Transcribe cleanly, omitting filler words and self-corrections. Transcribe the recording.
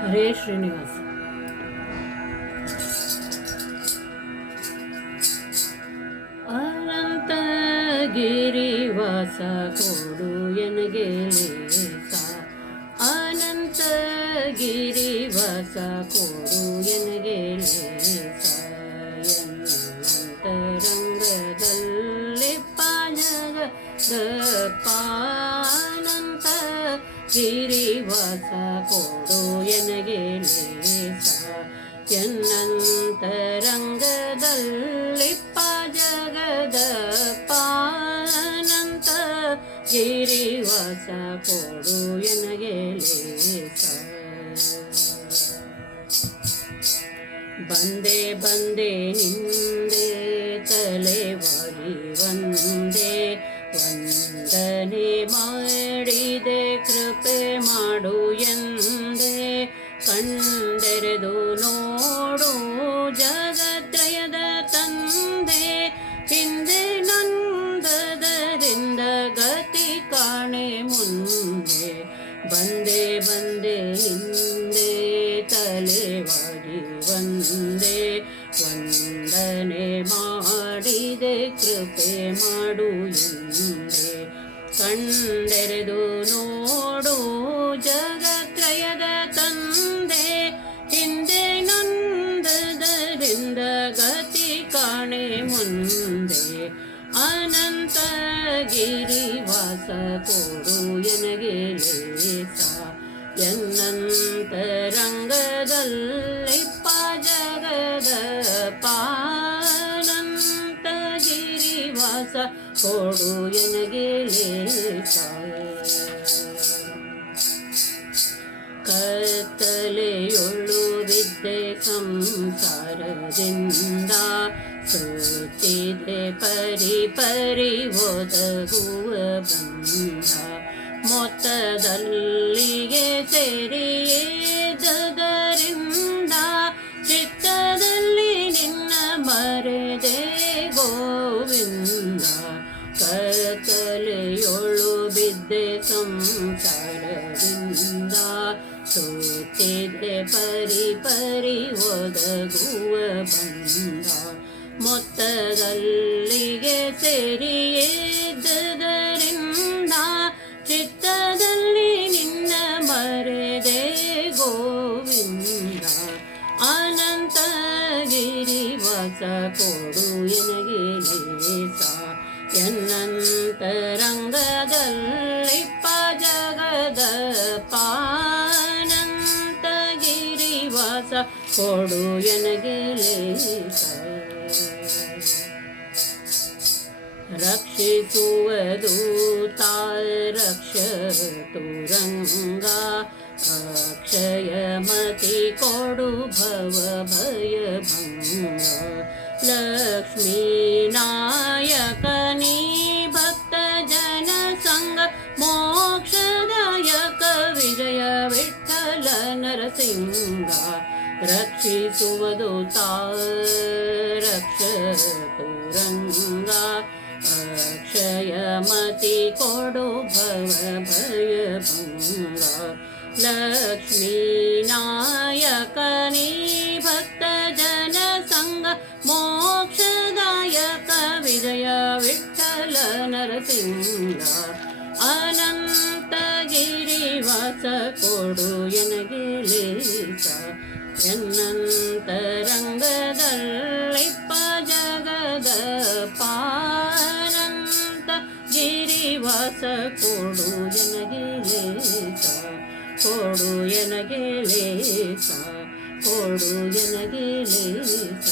ಹರೇ ಶ್ರೀನಿವಾಸ. ಅನಂತ ಗಿರಿವಾಸ ಕೊಡು ಎನಗೆ ಲೇಸ, ಅನಂತ ಗಿರಿವಾಸ ಕೊಡು ಎನಗೆ ಲೇಸ. ಎನ್ನಂತರಂಗದಲ್ಲಿ ಪಾಜಗದ ಪಾನಂತ ಗಿರಿವಾಸ ಕೊಡು ಎನಗೆ ಲೇಸ. ಎನ್ನಂತರಂಗದಲ್ಲಿ ಪಾಜಗದ ಪಾನಂತ ಗಿರಿವಾಸ ಕೊಡು ಎನಗೆ ಲೇಸ. ಬಂದೆ ಬಂದೆ ನಿಂದೆ ತಲೆವಾಗಿ ಒಂದೇ ವಂದನೆ ಮಾಡಿದೆ ಕೃಪೆ ಮಾಡು ಎಂದೆ. ಕಣ್ಣೆರೆದು ನೋಡು ಜಗತ್ರಯದ ತಂದೆ, ಹಿಂದೆ ನಂದದರಿಂದ ಗತಿ ಕಾಣೆ ಮುಂದೆ. ಬಂದೆ ಬಂದೆ ಹಿಂದೆ ತಲೆವಾಗಿ ಒಂದೇ ವಂದನೆ ಮಾಡಿದೆ ಕೃಪೆ ಮಾಡು ಎಂದೆ. ಕಣ್ಣೆರೆದು ನೋಡು ಜಗತ್ರಯದ ತಂದೆ, ಹಿಂದೆ ನಂದದರಿಂದ ಗತಿ ಕಾಣೆ ಮುಂದೆ. ಅನಂತ ಗಿರಿವಾಸ ಕೊಡು ಎನಗೆ ಲೇಸ. ಎನ್ನಂತರಂಗದಲ್ಲಿ ಪಾಜಗದ ಪಾನಂತ ಗಿರಿವಾಸ ಕೊಡು ಎನಗೆ ಲೇಸ. ಕತ್ತಲೆಯೊಳು ಬಿದ್ದೆ ಸಂಸಾರದಿಂದ, ಸುತ್ತಿದೆ ಪರಿ ಪರಿ ಒದಗುವ ಬಂಧ. ಮೊತ್ತದಲ್ಲಿಗೆ ಸೇರಿಯದರಿಂದ, ಚಿತ್ತದಲ್ಲಿ ನಿನ್ನ ಮರೆದೆ ಗೋವಿಂದ. ಕತ್ತಲೆಯೊಳು ಬಿದ್ದೆ ಸಂಸಾರದಿಂದ, ಸುತ್ತಿದೆ ಪರಿ ಪರಿ ಒದಗುವ ಬಂಧ. ಮೊತ್ತದಲ್ಲಿಗೆ ಸೇರಿಯದರಿಂದ, ಚಿತ್ತದಲ್ಲಿ ನಿನ್ನ ಮರೆದೆ ಗೋವಿಂದ. ಅನಂತ ಗಿರಿವಾಸ ಕೊಡು ಎನಗೆ ಲೇಸ. ಎನ್ನಂತರಂಗದಲ್ಲಿ ಪಾಜಗದ ಪಾನಂತ ಗಿರಿವಾಸ ಕೊಡು ಎನಗೆ ಲೇಸ. ರಕ್ಷಿಸುವುದು ರಕ್ಷತು ರಂಗ, ಅಕ್ಷಯ ಮತಿ ಕೊಡು ಭವ ಭಯ ಭಂಗ. ಲಕ್ಷ್ಮೀ ನಾಯಕ ನೀ ಭಕ್ತ ಜನ ಸಂಗ, ಮೋಕ್ಷದಾಯಕ ವಿಜಯ ವಿಠ್ಠಲ ನರಸಿಂಹ. ರಕ್ಷಿಸುವುದು ರಕ್ಷತು ರಂಗ, ಅಕ್ಷಯ ಮತಿ ಕೊಡು ಭವ ಭಯ ಭಂಗ. ಲಕ್ಷ್ಮೀ ನಾಯಕ ನೀ ಭಕ್ತ ಜನ ಸಂಗ, ಮೋಕ್ಷದಾಯಕ ವಿಜಯ ವಿಠ್ಠಲ ನರಸಿಂಹ. ಅನಂತ ಗಿರಿವಾಸ ಕೊಡು ಎನಗೆ ಲೇಸ. ಎನ್ನಂತರಂಗದಲ್ಲಿ ಪಾಜಗದ ಪಾನಂತ ಗಿರಿವಾಸ ಕೊಡು ಎನಗೆ ಲೇಸ. ಕೊಡು ಎನಗೆ ಲೇಸ, ಕೊಡು ಎನಗೆ ಲೇಸ.